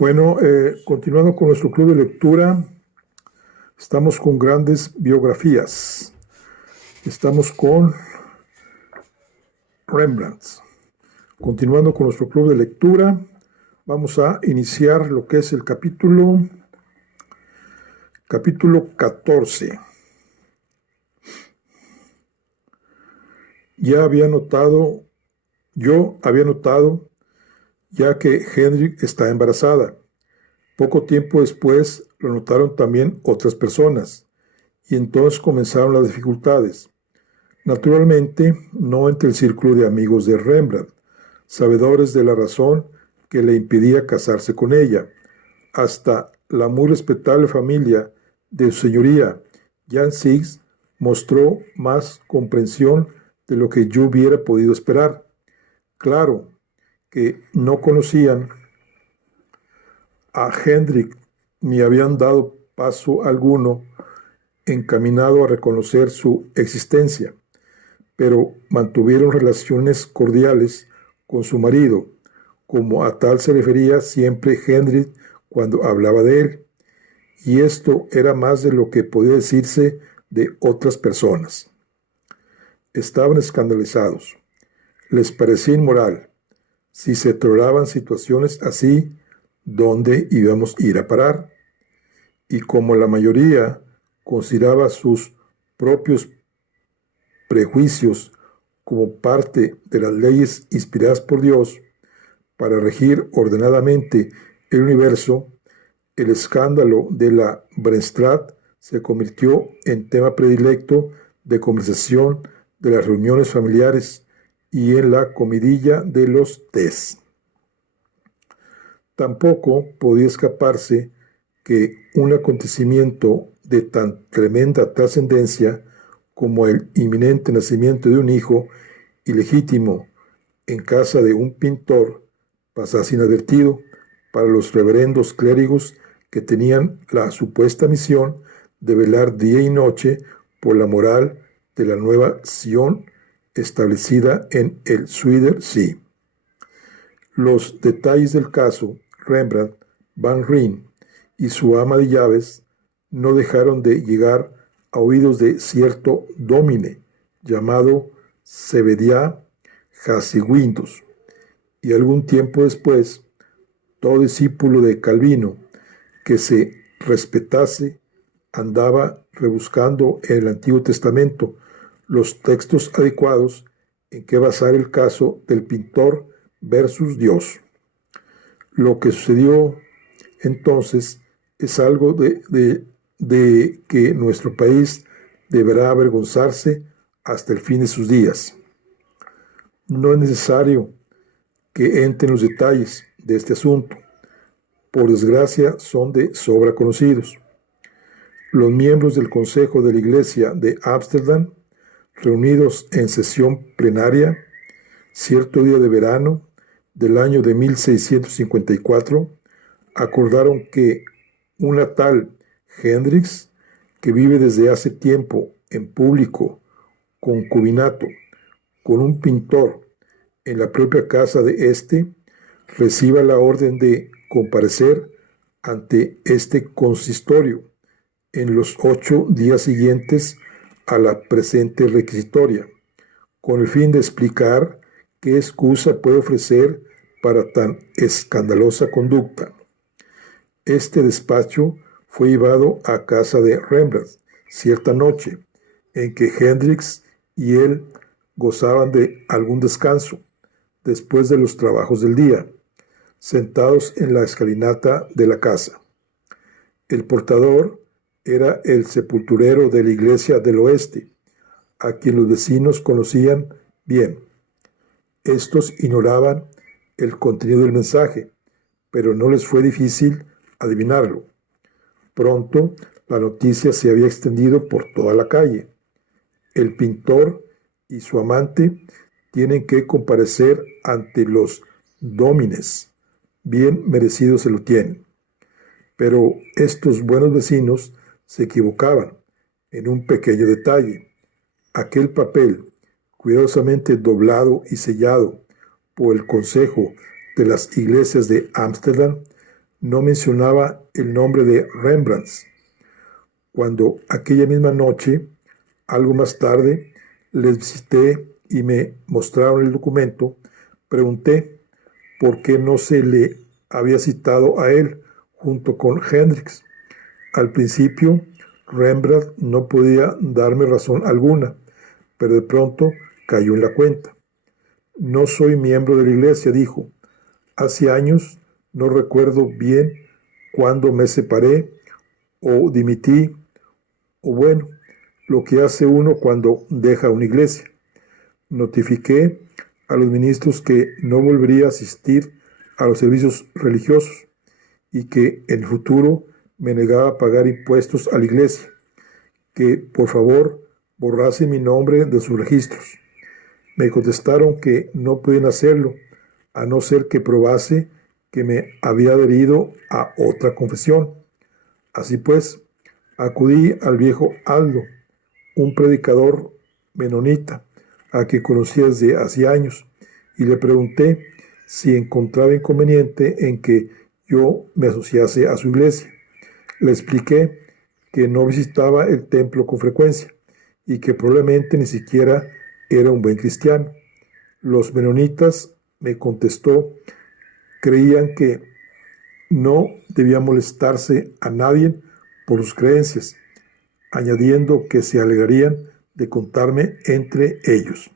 Bueno, continuando con nuestro club de lectura, estamos con grandes biografías. Estamos con Rembrandt. Continuando con nuestro club de lectura, vamos a iniciar lo que es el capítulo 14. Yo había notado, ya que Hendrik está embarazada. Poco tiempo después lo notaron también otras personas, y entonces comenzaron las dificultades. Naturalmente, no entre el círculo de amigos de Rembrandt, sabedores de la razón que le impedía casarse con ella, hasta la muy respetable familia de su señoría. Jan Six mostró más comprensión de lo que yo hubiera podido esperar. Claro que no conocían a Hendrik ni habían dado paso alguno encaminado a reconocer su existencia, pero mantuvieron relaciones cordiales con su marido, como a tal se refería siempre Hendrik cuando hablaba de él, y esto era más de lo que podía decirse de otras personas. Estaban escandalizados. Les parecía inmoral. Si se toleraban situaciones así, ¿dónde íbamos a ir a parar? Y como la mayoría consideraba sus propios prejuicios como parte de las leyes inspiradas por Dios para regir ordenadamente el universo, el escándalo de la Brennstraße se convirtió en tema predilecto de conversación de las reuniones familiares y en la comidilla de los tés. Tampoco podía escaparse que un acontecimiento de tan tremenda trascendencia como el inminente nacimiento de un hijo ilegítimo en casa de un pintor pasase inadvertido para los reverendos clérigos que tenían la supuesta misión de velar día y noche por la moral de la nueva Sion establecida en el Zuiderzee. Los detalles del caso, Rembrandt, Van Rijn y su ama de llaves no dejaron de llegar a oídos de cierto dómine llamado Zebediah Hasiwindus, y algún tiempo después, todo discípulo de Calvino que se respetase andaba rebuscando en el Antiguo Testamento los textos adecuados en que basar el caso del pintor versus Dios. Lo que sucedió entonces es algo de que nuestro país deberá avergonzarse hasta el fin de sus días. No es necesario que entren los detalles de este asunto. Por desgracia, son de sobra conocidos. Los miembros del Consejo de la Iglesia de Ámsterdam, reunidos en sesión plenaria, cierto día de verano del año de 1654, acordaron que una tal Hendricks, que vive desde hace tiempo en público concubinato con un pintor en la propia casa de éste, reciba la orden de comparecer ante este consistorio en los 8 días siguientes a la presente requisitoria, con el fin de explicar qué excusa puede ofrecer para tan escandalosa conducta. Este despacho fue llevado a casa de Rembrandt cierta noche, en que Hendricks y él gozaban de algún descanso después de los trabajos del día, sentados en la escalinata de la casa. El portador era el sepulturero de la iglesia del oeste, a quien los vecinos conocían bien. Estos ignoraban el contenido del mensaje, pero no les fue difícil adivinarlo. Pronto la noticia se había extendido por toda la calle. El pintor y su amante tienen que comparecer ante los dómines. Bien merecido se lo tienen. Pero estos buenos vecinos se equivocaban en un pequeño detalle. Aquel papel, cuidadosamente doblado y sellado por el Consejo de las Iglesias de Ámsterdam, no mencionaba el nombre de Rembrandt. Cuando aquella misma noche, algo más tarde, les visité y me mostraron el documento, pregunté por qué no se le había citado a él junto con Hendrix. Al principio, Rembrandt no podía darme razón alguna, pero de pronto cayó en la cuenta. No soy miembro de la iglesia, dijo. Hace años, no recuerdo bien cuándo me separé o dimití, o bueno, lo que hace uno cuando deja una iglesia. Notifiqué a los ministros que no volvería a asistir a los servicios religiosos y que en el futuro me negaba a pagar impuestos a la iglesia, que por favor borrase mi nombre de sus registros. Me contestaron que no podían hacerlo, a no ser que probase que me había adherido a otra confesión. Así pues, acudí al viejo Aldo, un predicador menonita, a quien conocía desde hacía años, y le pregunté si encontraba inconveniente en que yo me asociase a su iglesia. Le expliqué que no visitaba el templo con frecuencia y que probablemente ni siquiera era un buen cristiano. Los menonitas, me contestó, creían que no debía molestarse a nadie por sus creencias, añadiendo que se alegrarían de contarme entre ellos.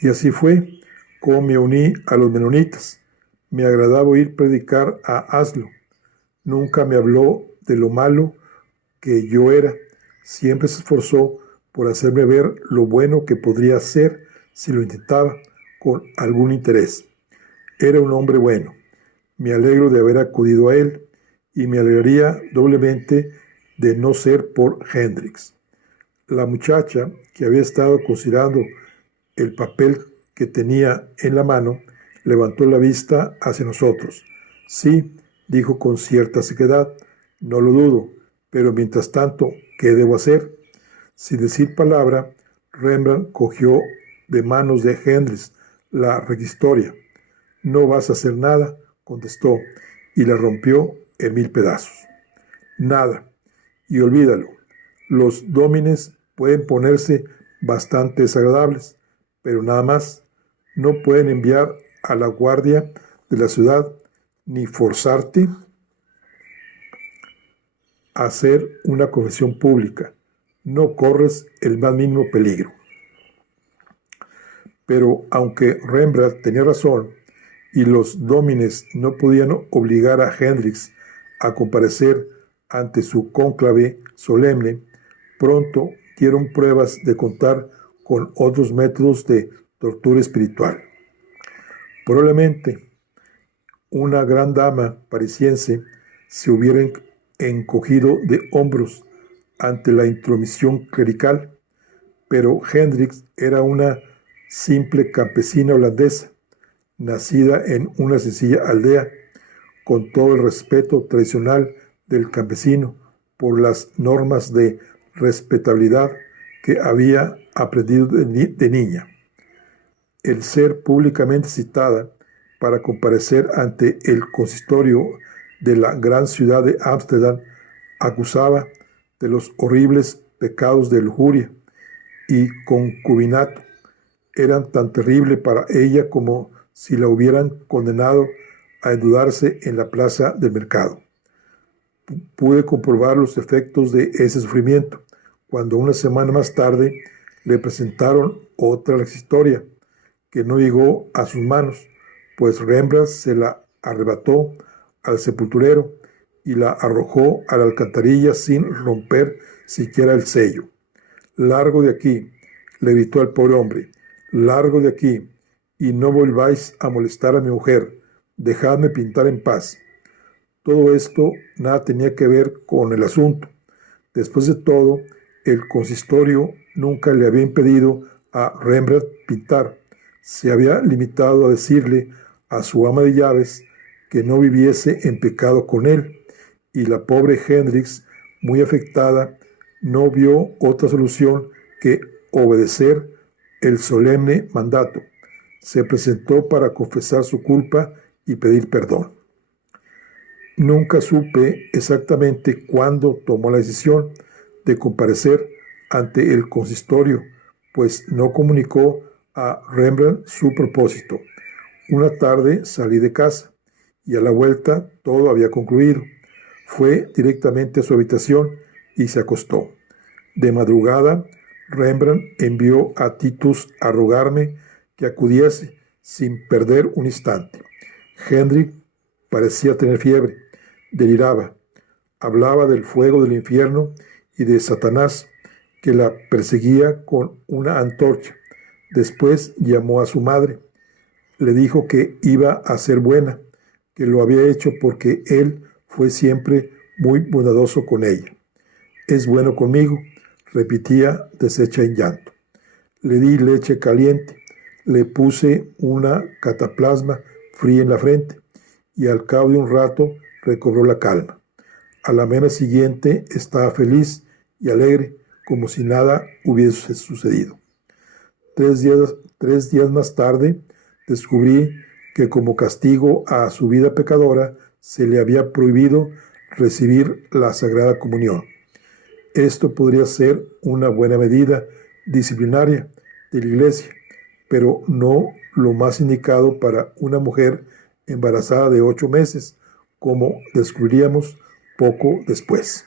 Y así fue como me uní a los menonitas. Me agradaba oír predicar a Aslo. Nunca me habló de lo malo que yo era. Siempre se esforzó por hacerme ver lo bueno que podría ser si lo intentaba con algún interés. Era un hombre bueno. Me alegro de haber acudido a él y me alegraría doblemente de no ser por Hendrix. La muchacha, que había estado considerando el papel que tenía en la mano, levantó la vista hacia nosotros. Sí, dijo con cierta sequedad, no lo dudo, pero mientras tanto, ¿qué debo hacer? Sin decir palabra, Rembrandt cogió de manos de Hendrix la requistoria. No vas a hacer nada, contestó, y la rompió en 1000 pedazos. Nada, y olvídalo. Los dómines pueden ponerse bastante desagradables, pero nada más. No pueden enviar a la guardia de la ciudad ni forzarte a hacer una confesión pública. No corres el más mínimo peligro. Pero aunque Rembrandt tenía razón y los dómines no podían obligar a Hendrix a comparecer ante su cónclave solemne, pronto dieron pruebas de contar con otros métodos de tortura espiritual. Probablemente una gran dama parisiense se hubiera encogido de hombros ante la intromisión clerical, pero Hendrix era una simple campesina holandesa, nacida en una sencilla aldea, con todo el respeto tradicional del campesino por las normas de respetabilidad que había aprendido de niña. El ser públicamente citada para comparecer ante el consistorio de la gran ciudad de Ámsterdam acusaba de los horribles pecados de lujuria y concubinato. Eran tan terribles para ella como si la hubieran condenado a endeudarse en la plaza del mercado. Pude comprobar los efectos de ese sufrimiento cuando una semana más tarde le presentaron otra historia que no llegó a sus manos, pues Rembrandt se la arrebató al sepulturero y la arrojó a la alcantarilla sin romper siquiera el sello. «Largo de aquí», le gritó al pobre hombre, «largo de aquí, y no volváis a molestar a mi mujer, dejadme pintar en paz». Todo esto nada tenía que ver con el asunto. Después de todo, el consistorio nunca le había impedido a Rembrandt pintar. Se había limitado a decirle a su ama de llaves que no viviese en pecado con él, y la pobre Hendrix, muy afectada, no vio otra solución que obedecer el solemne mandato. Se presentó para confesar su culpa y pedir perdón. Nunca supe exactamente cuándo tomó la decisión de comparecer ante el consistorio, pues no comunicó a Rembrandt su propósito. Una tarde salí de casa y a la vuelta todo había concluido. Fue directamente a su habitación y se acostó. De madrugada, Rembrandt envió a Titus a rogarme que acudiese sin perder un instante. Hendrik parecía tener fiebre, deliraba, hablaba del fuego del infierno y de Satanás que la perseguía con una antorcha. Después llamó a su madre, le dijo que iba a ser buena, que lo había hecho porque él fue siempre muy bondadoso con ella. Es bueno conmigo, repetía deshecha en llanto. Le di leche caliente, le puse una cataplasma fría en la frente y al cabo de un rato recobró la calma. A la mañana siguiente estaba feliz y alegre como si nada hubiese sucedido. 3 días más tarde descubrí que como castigo a su vida pecadora se le había prohibido recibir la Sagrada Comunión. Esto podría ser una buena medida disciplinaria de la Iglesia, pero no lo más indicado para una mujer embarazada de 8 meses, como descubriríamos poco después.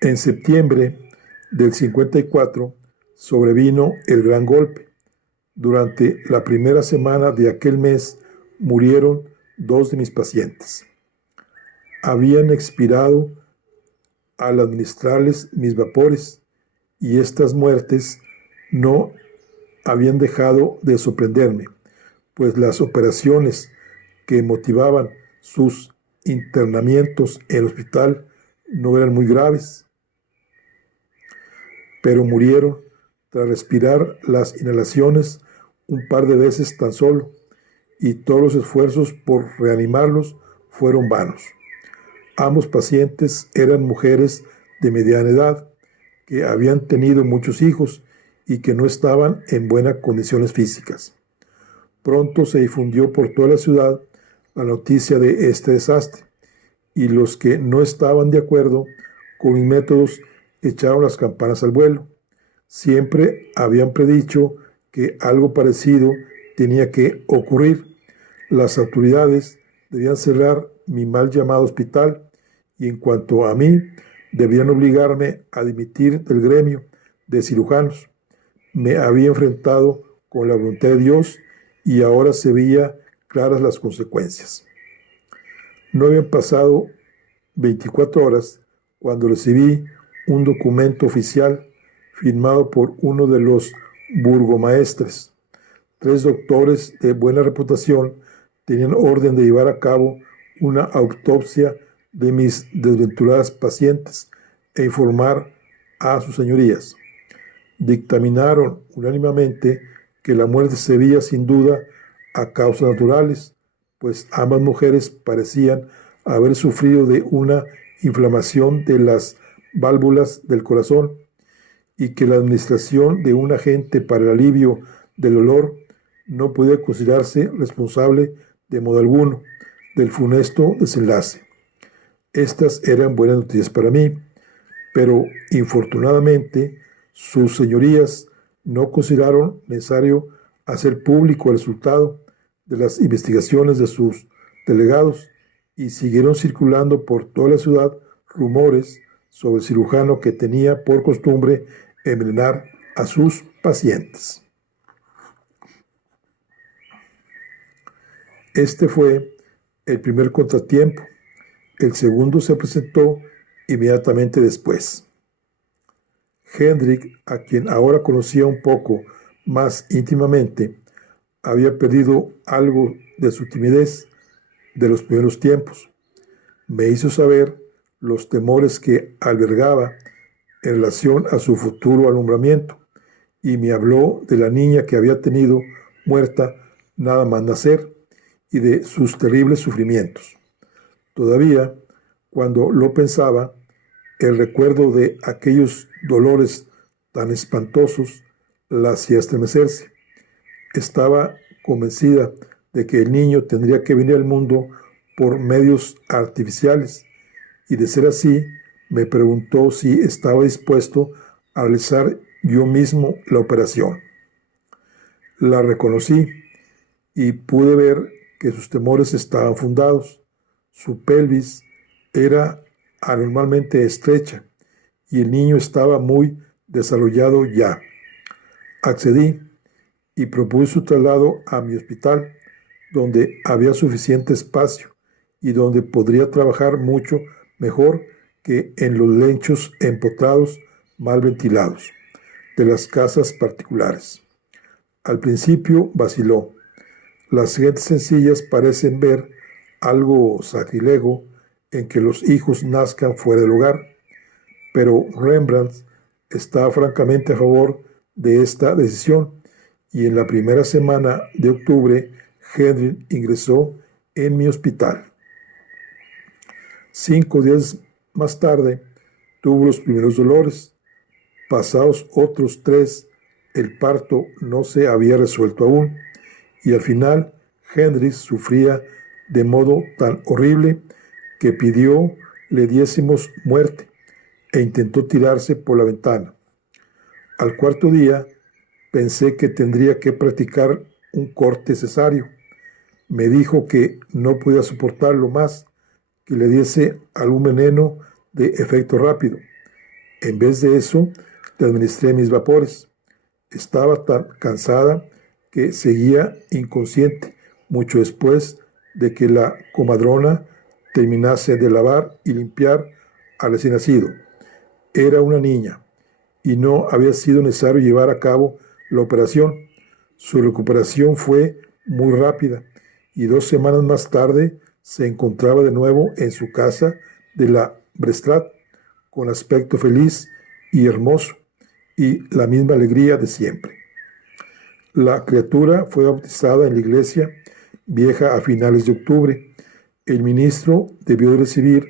En septiembre del 54 sobrevino el gran golpe. Durante la primera semana de aquel mes murieron 2 de mis pacientes. Habían expirado al administrarles mis vapores y estas muertes no habían dejado de sorprenderme, pues las operaciones que motivaban sus internamientos en el hospital no eran muy graves, pero murieron tras respirar las inhalaciones un par de veces tan solo, y todos los esfuerzos por reanimarlos fueron vanos. Ambos pacientes eran mujeres de mediana edad, que habían tenido muchos hijos y que no estaban en buenas condiciones físicas. Pronto se difundió por toda la ciudad la noticia de este desastre, y los que no estaban de acuerdo con mis métodos echaron las campanas al vuelo. Siempre habían predicho que algo parecido tenía que ocurrir. Las autoridades debían cerrar mi mal llamado hospital y en cuanto a mí, debían obligarme a dimitir del gremio de cirujanos. Me había enfrentado con la voluntad de Dios y ahora se veían claras las consecuencias. No habían pasado 24 horas cuando recibí un documento oficial firmado por uno de los burgomaestres. 3 doctores de buena reputación tenían orden de llevar a cabo una autopsia de mis desventuradas pacientes e informar a sus señorías. Dictaminaron unánimemente que la muerte se debía sin duda a causas naturales, pues ambas mujeres parecían haber sufrido de una inflamación de las válvulas del corazón y que la administración de un agente para el alivio del dolor no podía considerarse responsable de modo alguno del funesto desenlace. Estas eran buenas noticias para mí, pero infortunadamente sus señorías no consideraron necesario hacer público el resultado de las investigaciones de sus delegados y siguieron circulando por toda la ciudad rumores sobre el cirujano que tenía por costumbre envenenar a sus pacientes. Este fue el primer contratiempo. El segundo se presentó inmediatamente después. Hendrik, a quien ahora conocía un poco más íntimamente, había perdido algo de su timidez de los primeros tiempos. Me hizo saber los temores que albergaba en relación a su futuro alumbramiento y me habló de la niña que había tenido muerta nada más nacer y de sus terribles sufrimientos. Todavía, cuando lo pensaba, el recuerdo de aquellos dolores tan espantosos la hacía estremecerse. Estaba convencida de que el niño tendría que venir al mundo por medios artificiales, y de ser así, me preguntó si estaba dispuesto a realizar yo mismo la operación. La reconocí y pude ver que sus temores estaban fundados. Su pelvis era anormalmente estrecha y el niño estaba muy desarrollado ya. Accedí y propuse su traslado a mi hospital, donde había suficiente espacio y donde podría trabajar mucho mejor que en los lechos empotrados mal ventilados de las casas particulares. Al principio vaciló. Las gentes sencillas parecen ver algo sacrilego en que los hijos nazcan fuera del hogar, pero Rembrandt está francamente a favor de esta decisión y en la primera semana de octubre Henry ingresó en mi hospital. 5 días más tarde tuvo los primeros dolores. Pasados otros 3, el parto no se había resuelto aún y al final Henry sufría de modo tan horrible que pidió le diésemos muerte e intentó tirarse por la ventana. Al 4.º día pensé que tendría que practicar un corte cesárea. Me dijo que no podía soportarlo más, que le diese algún veneno de efecto rápido. En vez de eso, le administré mis vapores. Estaba tan cansada que seguía inconsciente mucho después de que la comadrona terminase de lavar y limpiar al recién nacido. Era una niña y no había sido necesario llevar a cabo la operación. Su recuperación fue muy rápida y 2 semanas más tarde se encontraba de nuevo en su casa de la Brestrat con aspecto feliz y hermoso y la misma alegría de siempre. La criatura fue bautizada en la iglesia vieja a finales de octubre. El ministro debió recibir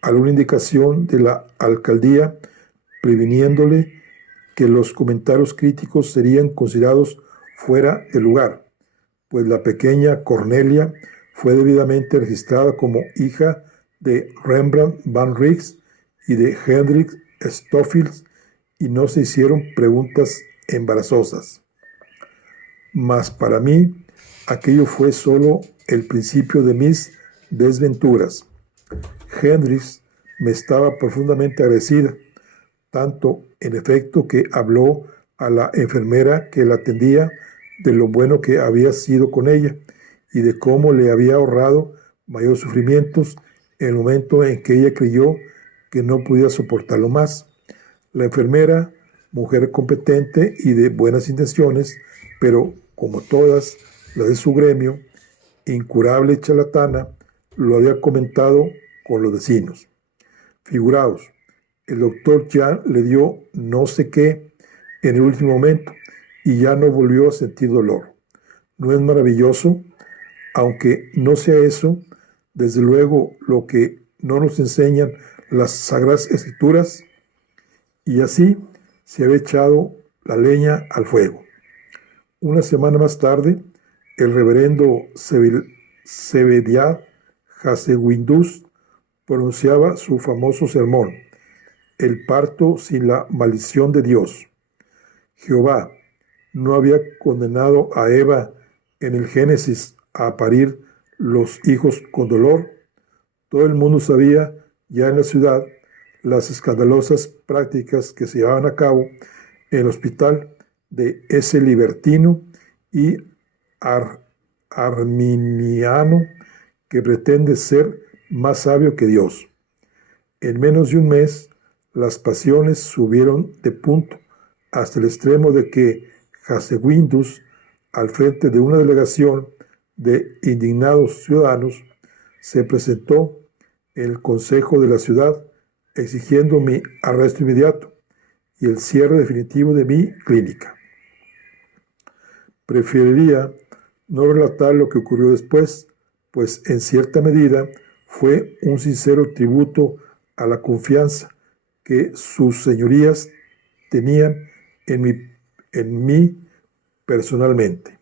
alguna indicación de la alcaldía previniéndole que los comentarios críticos serían considerados fuera de lugar, pues la pequeña Cornelia fue debidamente registrada como hija de Rembrandt van Rijn y de Hendrik Stoffels y no se hicieron preguntas embarazosas. Mas para mí, aquello fue solo el principio de mis desventuras. Hendrik me estaba profundamente agradecida, tanto en efecto que habló a la enfermera que la atendía de lo bueno que había sido con ella y de cómo le había ahorrado mayores sufrimientos en el momento en que ella creyó que no podía soportarlo más. La enfermera, mujer competente y de buenas intenciones, pero como todas las de su gremio, incurable charlatana, lo había comentado con los vecinos. Figuraos, el doctor ya le dio no sé qué en el último momento y ya no volvió a sentir dolor. ¿No es maravilloso? Aunque no sea eso, desde luego lo que no nos enseñan las Sagradas Escrituras, y así se había echado la leña al fuego. Una semana más tarde, el reverendo Zebediah Hase-Windus pronunciaba su famoso sermón, El parto sin la maldición de Dios. Jehová no había condenado a Eva en el Génesis a parir los hijos con dolor. Todo el mundo sabía ya en la ciudad las escandalosas prácticas que se llevaban a cabo en el hospital de ese libertino y arminiano que pretende ser más sabio que Dios. En menos de un mes, las pasiones subieron de punto hasta el extremo de que Hase-Windus, al frente de una delegación de indignados ciudadanos, se presentó en el consejo de la ciudad exigiendo mi arresto inmediato y el cierre definitivo de mi clínica. Preferiría no relatar lo que ocurrió después, pues en cierta medida fue un sincero tributo a la confianza que sus señorías tenían en mí personalmente.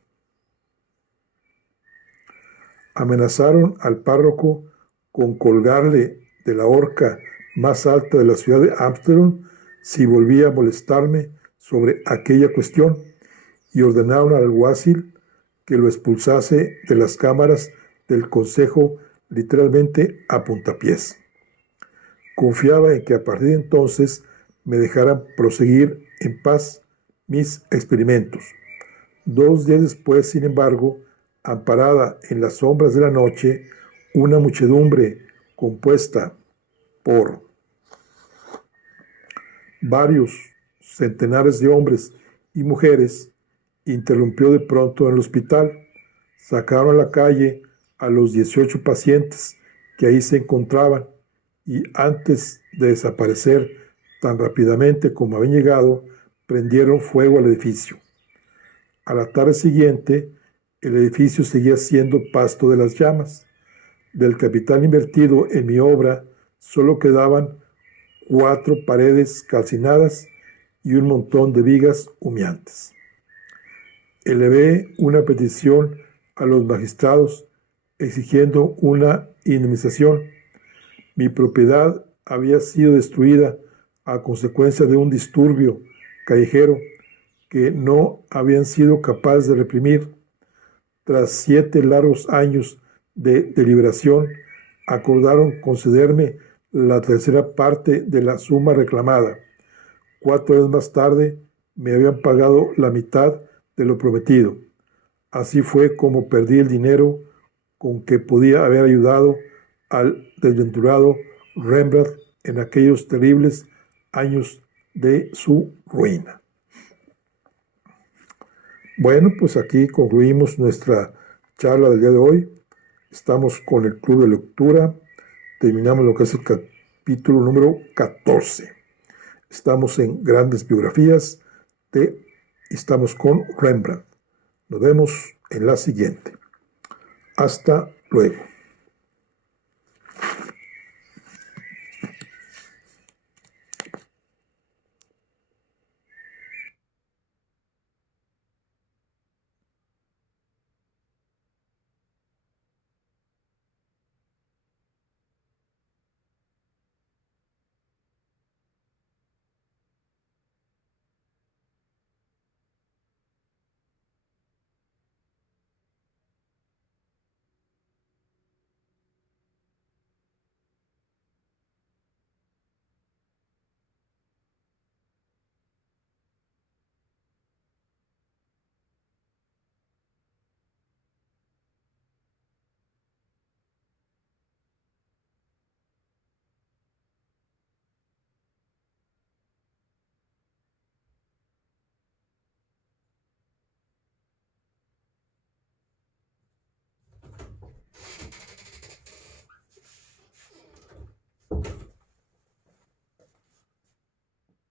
Amenazaron al párroco con colgarle de la horca más alta de la ciudad de Ámsterdam si volvía a molestarme sobre aquella cuestión, y ordenaron al alguacil que lo expulsase de las cámaras del consejo literalmente a puntapiés. Confiaba en que a partir de entonces me dejaran proseguir en paz mis experimentos. 2 días después, sin embargo, amparada en las sombras de la noche, una muchedumbre compuesta por varios centenares de hombres y mujeres interrumpió de pronto en el hospital. Sacaron a la calle a los 18 pacientes que ahí se encontraban y antes de desaparecer tan rápidamente como habían llegado, prendieron fuego al edificio. A la tarde siguiente, el edificio seguía siendo pasto de las llamas. Del capital invertido en mi obra solo quedaban 4 paredes calcinadas y un montón de vigas humeantes. Elevé una petición a los magistrados exigiendo una indemnización. Mi propiedad había sido destruida a consecuencia de un disturbio callejero que no habían sido capaces de reprimir. Tras 7 largos años de deliberación, acordaron concederme la tercera parte de la suma reclamada. 4 años más tarde me habían pagado la mitad de lo prometido. Así fue como perdí el dinero con que podía haber ayudado al desventurado Rembrandt en aquellos terribles años de su ruina. Bueno, pues aquí concluimos nuestra charla del día de hoy. Estamos con el club de lectura. Terminamos lo que es el capítulo número 14. Estamos en Grandes Biografías estamos con Rembrandt. Nos vemos en la siguiente. Hasta luego.